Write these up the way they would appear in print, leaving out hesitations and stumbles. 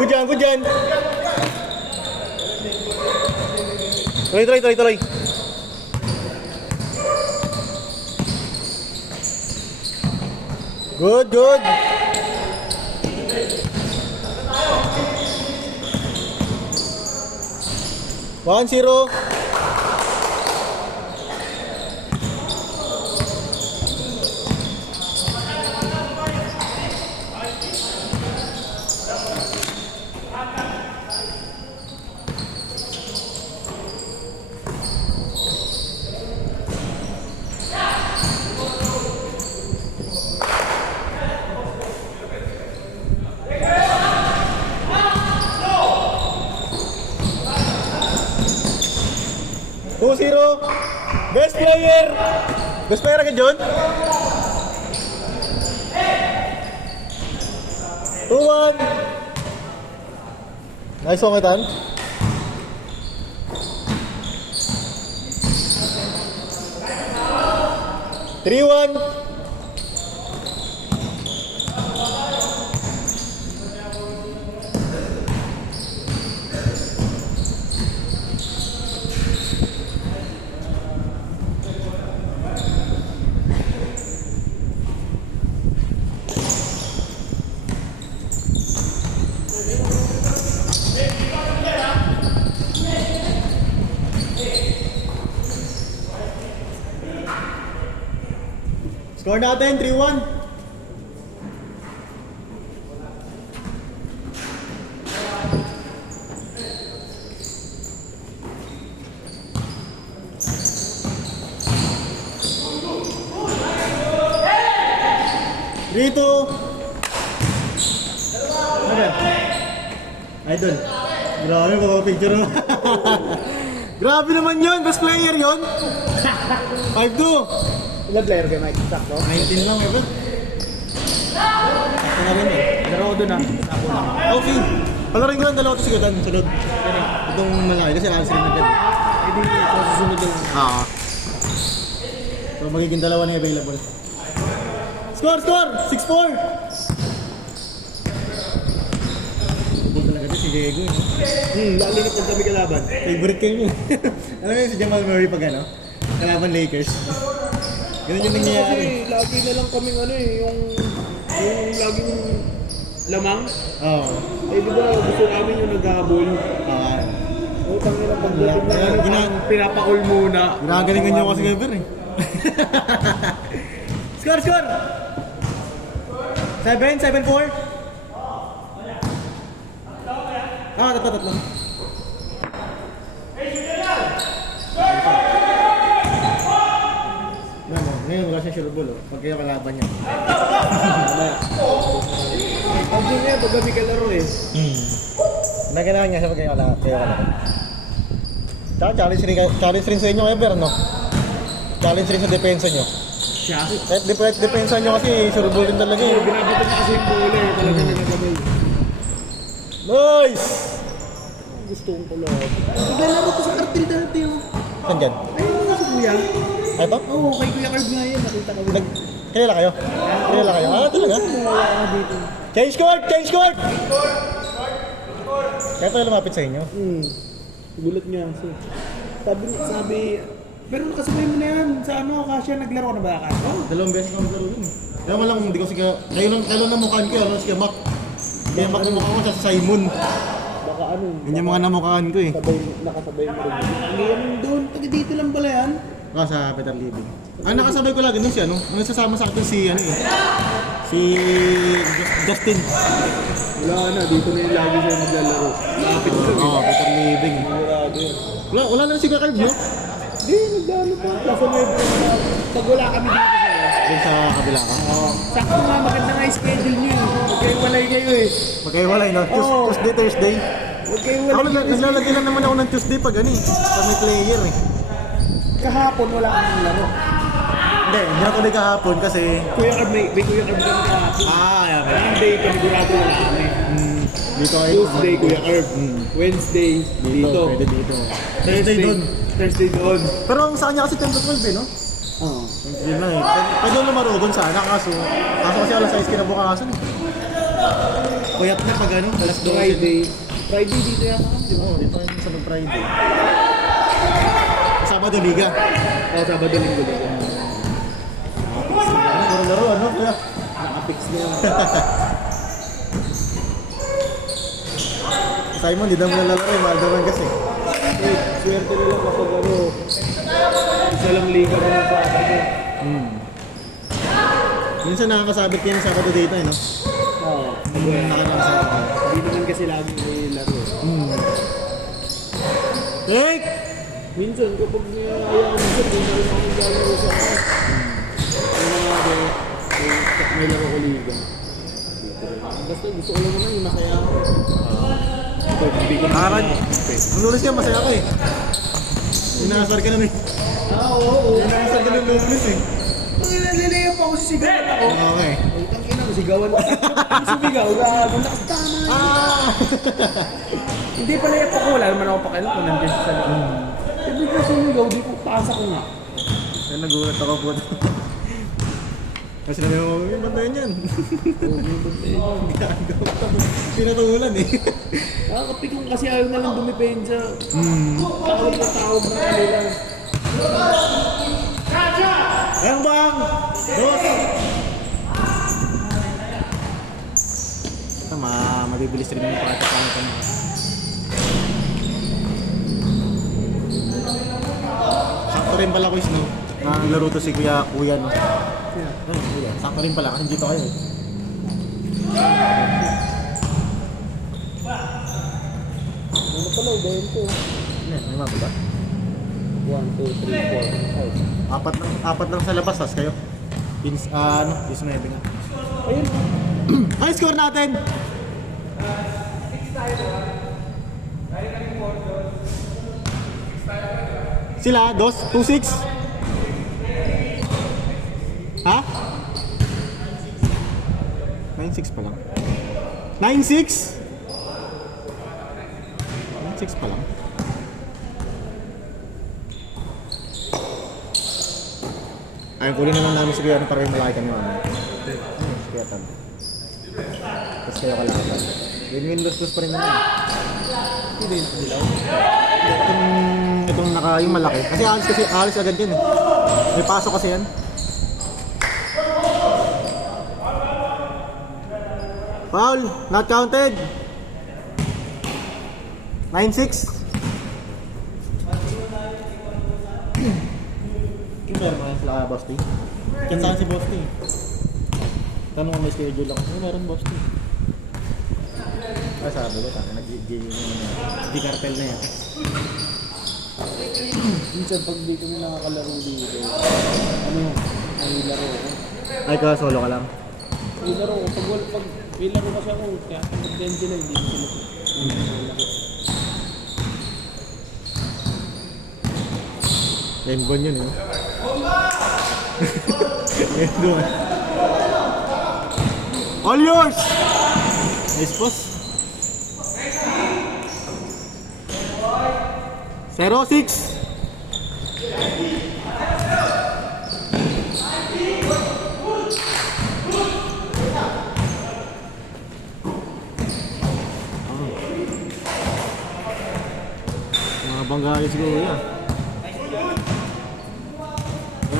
Good yan, good yan. Tuloy. Good. 1-0. Best player agad yun. 2-1. Nice one, Tan. 3-1. Score natin, 3-1. Rito. Idol. Grabe, picture mo. Grabe naman yun, best player yun. 5-2. Ilang player kayo, Mike? Sakto? 19 lang, Evan. Sakto na rin eh. Laro ko dun ah. Sakto lang. Okay. Palarin ko lang dalawa ito sigatan. Sunod. Itong malaki kasi alas rin agad. Hindi ko susunod yung... So magiging dalawa na available. Score! 6-4! Subol talaga ito si Diego eh. Lalo na pag kami kalaban. Favorite kayo yun. Alam mo yun si Jamal Murray pag ano? Kalaban Lakers. Ganun yung nangyayari. Kasi lagi na lang kaming ano eh, yung laging lamang. Oo. Eh di ba gusto namin yung naghahabol. Utang nila pagdating na ano, pinapakul muna. Ginagalingan nyo kasi Weber eh. Score! 7-4? Tatlo. Ngayon wala siyang sure ball pag kayo kalaban niya. Pagdi nga, pag kami kalaro eh. Naganahan niya siya pag kayo kalaban. Tsaka challenge rin sa inyo, Ever, no? Challenge rin sa depensa nyo. Siya? Depensa nyo kasi sure ball rin talaga eh. Binabitan niya kasi yung bola eh, talaga nagagabay. Nice! Gusto kong kalaban. Naglalaro ko sa kartil dati oh. Saan dyan? Ayun nga si Kuya. Ay ito? Oo, kay Kuya Carb nga yan, nakita ko. Kilala kayo? Talaga? Dito. Change court! Kaya tayo lumapit sa inyo. Gulat niya kasi. Sabi, pero nakasabay mo na yan. Sa ano, Kasya, naglaro na ba ka? Dalawang beses kami laro yun. Kaya malang hindi ko siya, kayo lang namukhaan ko, ano siya Mac. Kaya Mac yung mukha ko sa Simon. Baka ano. Yun yung mga namukhaan ko eh. Nakasabay mo rin. Ano yan doon? Taga dito lang pala yan. Sa Peter Libing. Nakasabay ko lagi nun siya, no? Ang sasama sa akin si, si Justin. Wala na, dito na yung lagi siya naglalaro. Lapit ko lang. Peter Libing. Wala na si Kakarb, no? Hindi, naglalaro pa. Kaso may pag wala kami dito siya. Doon sa kabila ka. Sakto nga, maganda nga yung schedule niyo. Magkaiwalay kayo eh. Magkaiwalay, no? Tuesday, Thursday. Magkaiwalay kayo. Naglalagay lang naman ako ng Tuesday pag sa may player eh. Kahapon wala kang laro. Hindi ako na kahapon kasi... Kuya Carb, may Kuya Carb kami kahapon. Okay. Monday, panigurado wala kami. Dito ay... Tuesday, Kuya Carb. Wednesday, dito. Pwede dito. Thursday doon. Thursday doon. Pero ang sa kanya kasi 10-12 eh, no? Oo. Yun lang eh. Pwede doon lumarugon sana kaso kasi alas 6 kinabukasan eh. Puyat na pag ano, alas 12. Friday dito yata kami, di ba? Oo, dito kami sa mag-Friday. Sabado, Liga. Sabado linggo dito. Ano, laro, ano, kuya? Nakapix na yan. Simon, di na mo nalalaro eh, mahal naman kasi. Swerte nila kapag ano, isa lang liga na lang sa akin. Minsan nakakasabit kayo ng Sabado dito eh, no? Oo. Nakaraan sa ako. Hindi naman kasi lagi may laro. Rick! Minsan kapag ayaw minsan, hindi na rin ako naglalaro sa akin. Yung mga may laro ko liga. Basta gusto ko lang naman yung masaya ako. Aran, ang lunes ka, masaya ka eh. Inaasar ka na eh. Oo. Inaasar ka ng lunes eh. Nilalayo pa ako sa sigawan ako. Okay. Utang ina mo, sigawan ko. Ang sumigaw, gago na. Tama. Hindi pala yung ako, wala naman ako pakialam kung nandiyan siya sa likod. Eh, bigla sumigaw, di ko pasa ko nga. Kaya nagulat ako po. Kasi nabi mo, yung bantayan yan. Pinatulan eh. Nakakapikong kasi ayaw na lang dumipensa. Tawag na tawag na kanila. Ayang bang! Dos! Tama, mabibilis rin yung pakatapang ito mo. Sakto rin pala quiz, no? Laro to si Kuya no? Kuya. Sakto rin pala kasi dito kayo eh. Ano pala, ubayin ko. May mapa ba? 1, 2, 3, 4, 5. Apat lang sa labas, tas kayo. Pins, ano, 19 nga. Ayun. Ano score natin? Sila, 2-6? Ha? 9-6 pa lang. 9-6? 9-6 pa lang. Ayun, kunin naman namin si Kuya ano para yung malaki kami mamaya. Si Kuya Tab. Tapos kayo kalaban. Win-win lose-lose pa rin naman. Hindi, dilaw. Itong naka, yung malaki. Kasi alis agad yan eh. May pasok kasi yan. Foul! Not counted! 9-6. Meron mga sila Boss T. Kaya saan si Boss T? Tanong kung may schedule ako. Meron Boss T. Ay sabi ko, nag-game di cartel na yan. Minsan pag di kami nakakalaro dito, ano, may laro ako. Ay ka, solo ka lang. May laro ko. Pag may laro kasi ako, kaya pag din sila, hindi sila. Rainbow yun eh. Rainbow. All yours! Nice boss. 0-6. Mga bangga yun siguro yan.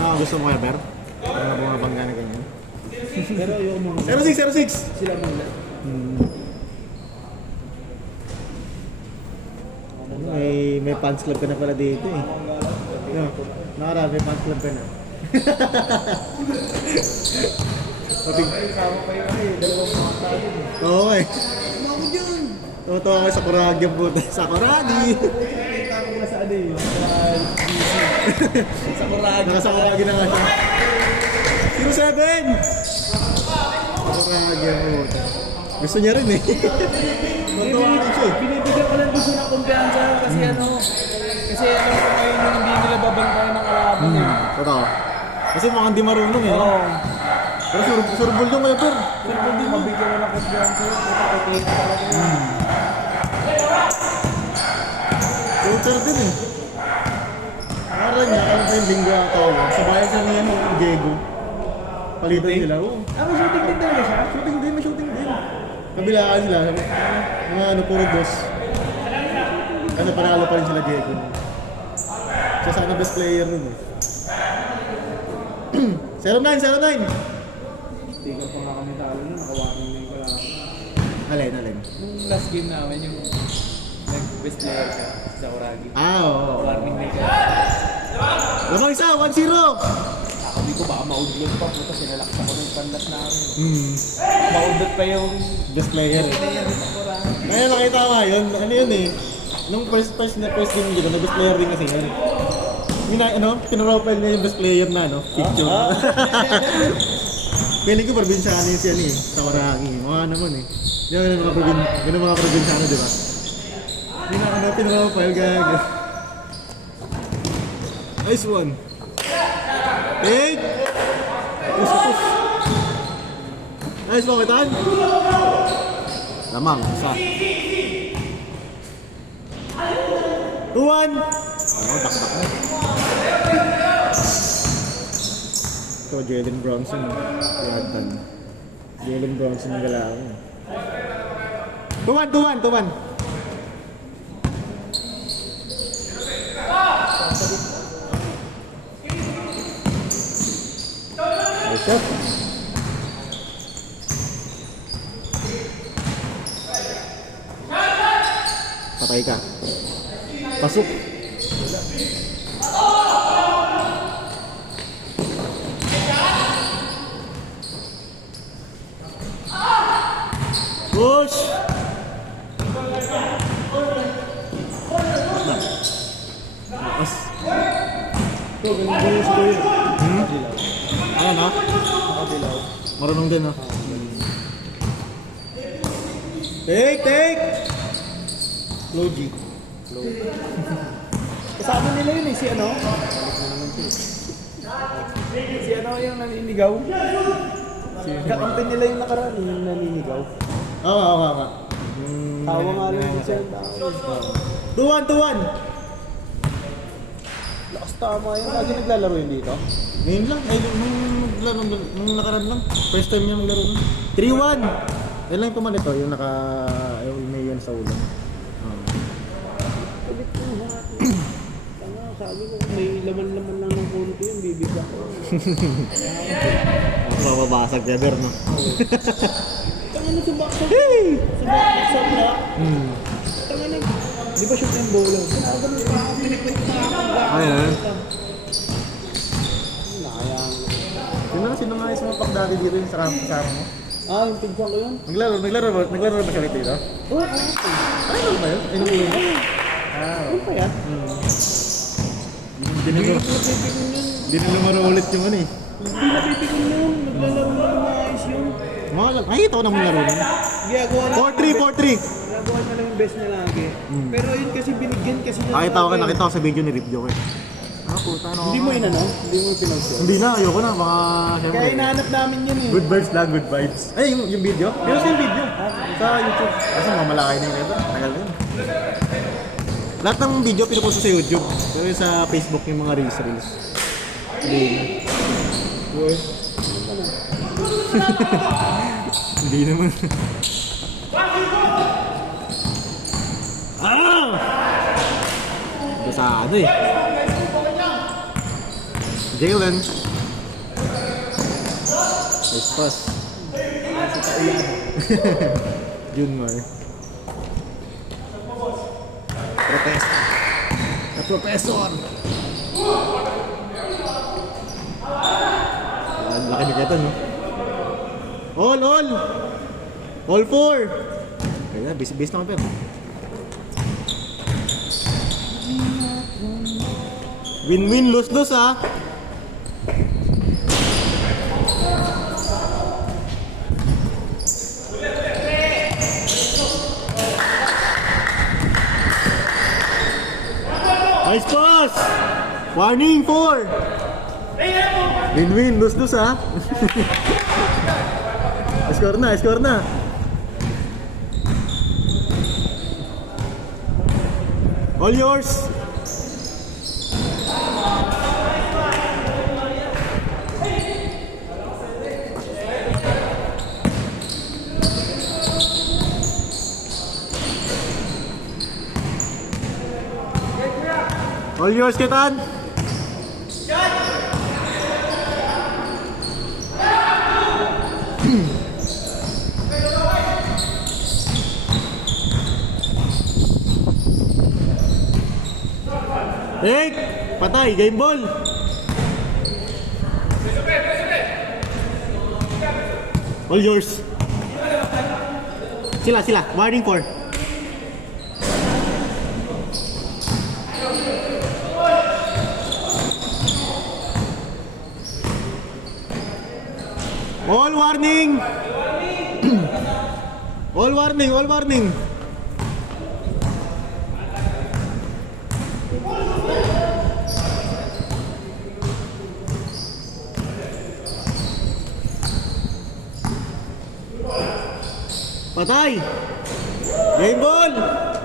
Ano gusto mo kaya, Ber? Mga bangga na ganyan. Pero yung mga 0-6! sila muna. May fans club ka na pala dito eh. No, nakarami may fans club ka na. Kasama pa yun kasi, dalawang mga tayo. Oo eh. Ano dyan? Tuwa ko sa Kuragi ang puta. Sa Kuragi! Kita ko nga sa ano eh, sa DC. Sa Kuragi. Nakasa Kuragi na nga siya. 07! Sa Kuragi ang puta. Gusto niya rin eh. Tuwa ko siya eh. Binibigyan ko lang gusto ng kumpiyansa kasi ano sa ngayon yung hindi nila babantayan ng kalaban eh. Totoo. Kasi mga hindi marunong eh. Oo. Pero surbol yung kaya, Ber. Pero kung di mabigyan mo ng kumpiyansa yun, puti talaga yun. Shooter din eh. Nakaran niya, ano pa yung linggo ang tawag. Sa bayan siya niya Diego. Palitan nila. Oo. May shooting din talaga siya? Shooting din, may shooting din. Kabilaan sila. Mga ano, puro dos. Kasi panalo pa rin sila Diego. Siya sana best player nun eh. 09, 09! Sticker pa nga kami talo nun, nakawanan na yung kalaban. Alin. Nung last game namin, yung nag-best player siya, sa Oragi. Oo. Warning na yung Lamang isa, 1-0! Sabi ko baka maudlot pa, puta sinalaksa ko ng pandas namin. Hmm. Maudlot pa yung Best player eh. player sa Oragi. Kaya nakita ko nga yun, ano yun eh. Nung first game dito, na best player din kasi yun. Pinarofile niya yung best player na, picture. Feeling ko probinsyano yun siya eh, sa Oragi. Mukha naman eh. Yan yung mga probinsyano, di ba? Pinarofile, gaga. Nice one. Eight! Push. Nice one, Kitan. Lamang, isa. 2-1! Dakdak na. Ito, Jalen Bronson. Latan. Jalen Bronson ng galaw. 2-1. Nice shot. Patay ka. Pasok. Push! Lakas. Ito, ganun yung score yun. Ayan ha? Nakadilaw. Marunong din ha? Take! Low G. Kasama nila yun eh, si ano? Si ano yung naninigaw? Kakampi nila yung nakaraan, yung naninigaw. Oo. Tawa nga lang yung siya. 2-1. Lakas tama yun. Lagi naglalaro yun dito. Ngayon lang, nung nakaraan lang. First time niya maglaro nun. 3-1! Yan lang yung pumalit yung yung may yan sa ulo. Ulit ko nga. Tanga, sabi ko kung may laman-laman lang ng konti yun, bibigyan ko. Mababasag ka der, no? Tanga na subaksak. Subaksak na. Tanga na. Di ba shoot yung bola? Sinabi mo pa ako, pinipit na ako. Ayan. Nakayang. Sino nga yung sumapak dati dito yung sa kasama mo? Yung pinsan ko yun? Naglaro ba siya ulit dito? Oo, Ano ba yun? Inuwi mo? Ano pa yan? Hindi na lumaro ulit yung ano eh. Hindi napipikon yun. Naglalaro na ng ayos yun. Ay, ito na mong laro na. Ginagawa na. 4-3. Ginagawa na lang yung best na lagi. Pero yun kasi binigyan kasi na. Nakita ko sa video ni Rip Joke eh. Puta, ano? Hindi mo inano? Hindi mo pinag-show? Hindi na, ayoko na. Baka, Kaya siyempre. hinahanap namin yun eh. Good vibes lang, good vibes. Ay, yung video? Pinost yung video. Sa YouTube. Kasi mamalakay na yun ito. Tagal na yun. Lahat ng video pinupost sa YouTube. Pero sa Facebook yung mga reels. Hindi na. Boy. Hindi naman. Ito sa ano eh. Jalen. Nice pass. Sa kaulan. Junmar. Professor. Laki ni Ketan, no? All 4. Kaya, base na ako pero. Win-win, lose-lose ha. Nice pass! Warning 4! Win-win, lose-lose ha. Score na. All yours! All yours, Ketan. Eight! Patay! Game ball! All yours! Sila! Warning 4. All warning! All warning! Patay! Game ball!